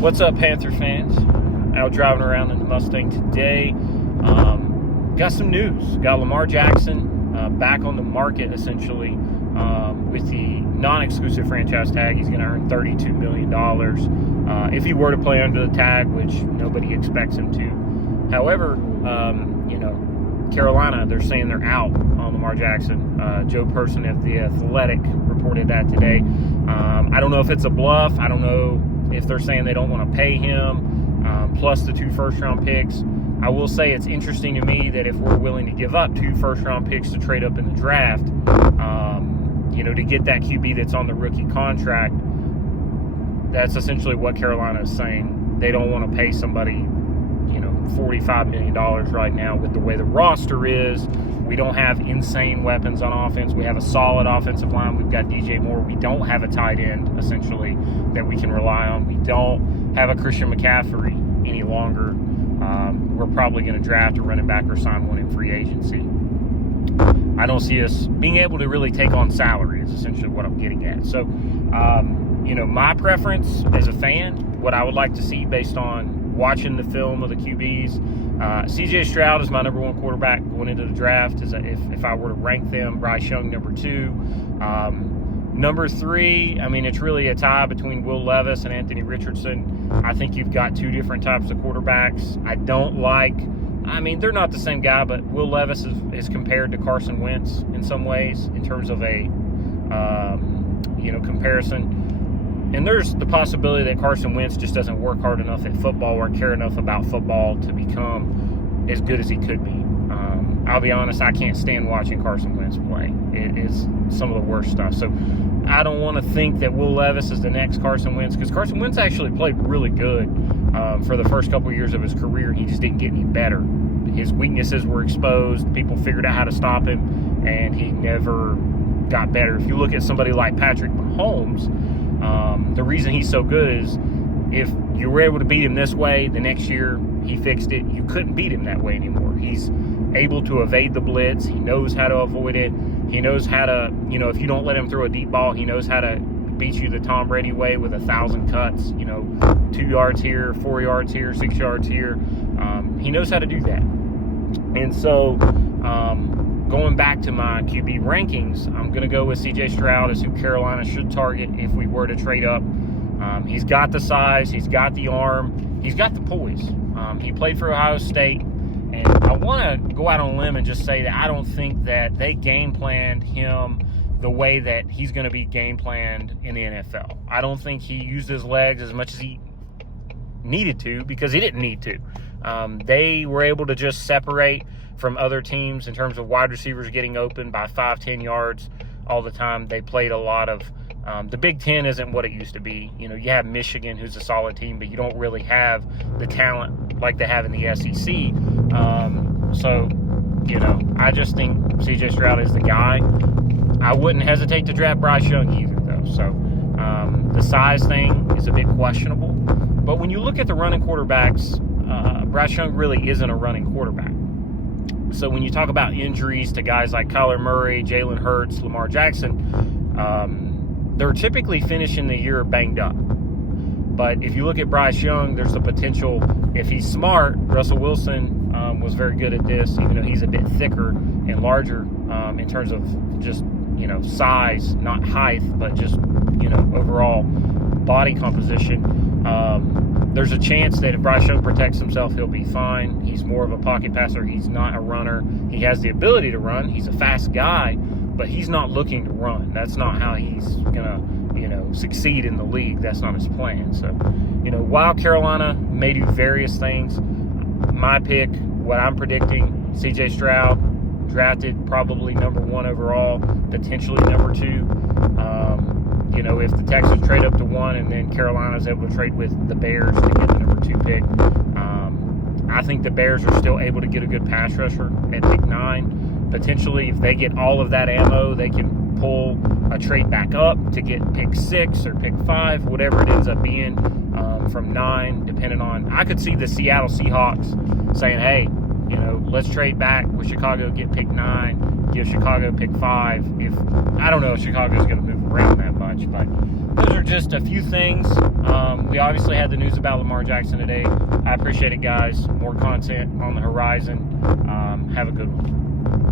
What's up, Panther fans? Out driving around in the Mustang today. Got some news. Got Lamar Jackson back on the market, essentially, with the non-exclusive franchise tag. He's going to earn $32 million if he were to play under the tag, which nobody expects him to. However, Carolina, they're saying they're out on Lamar Jackson. Joe Person of The Athletic reported that today. I don't know if it's a bluff. I don't know if they're saying they don't want to pay him, plus the 2 first-round picks. I will say it's interesting to me that if we're willing to give up 2 first-round picks to trade up in the draft, to get that QB that's on the rookie contract, that's essentially what Carolina is saying. They don't want to pay somebody, $45 million right now with the way the roster is. We don't have insane weapons on offense. We have a solid offensive line. We've got DJ Moore. We don't have a tight end, essentially, that we can rely on. We don't have a Christian McCaffrey any longer. We're probably going to draft a running back or sign one in free agency. I don't see us being able to really take on salary is essentially what I'm getting at. So, my preference as a fan, what I would like to see based on watching the film of the QBs, C.J. Stroud is my number 1 quarterback going into the draft. If I were to rank them, Bryce Young number 2. Number 3, it's really a tie between Will Levis and Anthony Richardson. I think you've got 2 different types of quarterbacks. They're not the same guy, but Will Levis is compared to Carson Wentz in some ways in terms of a, comparison. And there's the possibility that Carson Wentz just doesn't work hard enough at football or care enough about football to become as good as he could be. I'll be honest, I can't stand watching Carson Wentz play. It is some of the worst stuff. So I don't want to think that Will Levis is the next Carson Wentz, because Carson Wentz actually played really good for the first couple of years of his career, and he just didn't get any better. His weaknesses were exposed. People figured out how to stop him, and he never got better. If you look at somebody like Patrick Mahomes, the reason he's so good is if you were able to beat him this way, the next year he fixed it. You couldn't beat him that way anymore. He's able to evade the blitz. He knows how to avoid it. He knows how to, if you don't let him throw a deep ball, he knows how to beat you the Tom Brady way with 1,000 cuts, 2 yards here, 4 yards here, 6 yards here. He knows how to do that. And so, going back to my QB rankings, I'm going to go with C.J. Stroud as who Carolina should target if we were to trade up. He's got the size, he's got the arm, he's got the poise. He played for Ohio State, and I want to go out on a limb and just say that I don't think that they game planned him the way that he's going to be game planned in the NFL. I don't think he used his legs as much as he needed to, because he didn't need to. They were able to just separate from other teams in terms of wide receivers getting open by 5-10 yards all the time. They played a lot of the Big Ten isn't what it used to be. You have Michigan, who's a solid team, but you don't really have the talent like they have in the SEC. I just think C.J. Stroud is the guy. I wouldn't hesitate to draft Bryce Young either, though. So the size thing is a bit questionable. But when you look at the running quarterbacks, Bryce Young really isn't a running quarterback. So when you talk about injuries to guys like Kyler Murray, Jalen Hurts, Lamar Jackson, they're typically finishing the year banged up. But if you look at Bryce Young, there's the potential, if he's smart. Russell Wilson was very good at this, even though he's a bit thicker and larger in terms of just, size, not height, but just, overall body composition. There's a chance that if Bryce Young protects himself, he'll be fine. He's more of a pocket passer. He's not a runner. He has the ability to run. He's a fast guy, but he's not looking to run. That's not how he's going to, succeed in the league. That's not his plan. So, while Carolina may do various things, my pick, what I'm predicting, C.J. Stroud, drafted probably number 1 overall, potentially number 2. If the Texans trade up to 1 and then Carolina's able to trade with the Bears to get the number 2 pick, I think the Bears are still able to get a good pass rusher at pick 9. Potentially, if they get all of that ammo, they can pull a trade back up to get pick 6 or pick 5, whatever it ends up being, from 9, depending on. I could see the Seattle Seahawks saying, hey, let's trade back with Chicago, get pick 9, give Chicago pick 5. I don't know if Chicago's going to move around that much, but those are just a few things. We obviously had the news about Lamar Jackson today. I appreciate it, guys. More content on the horizon. Have a good one.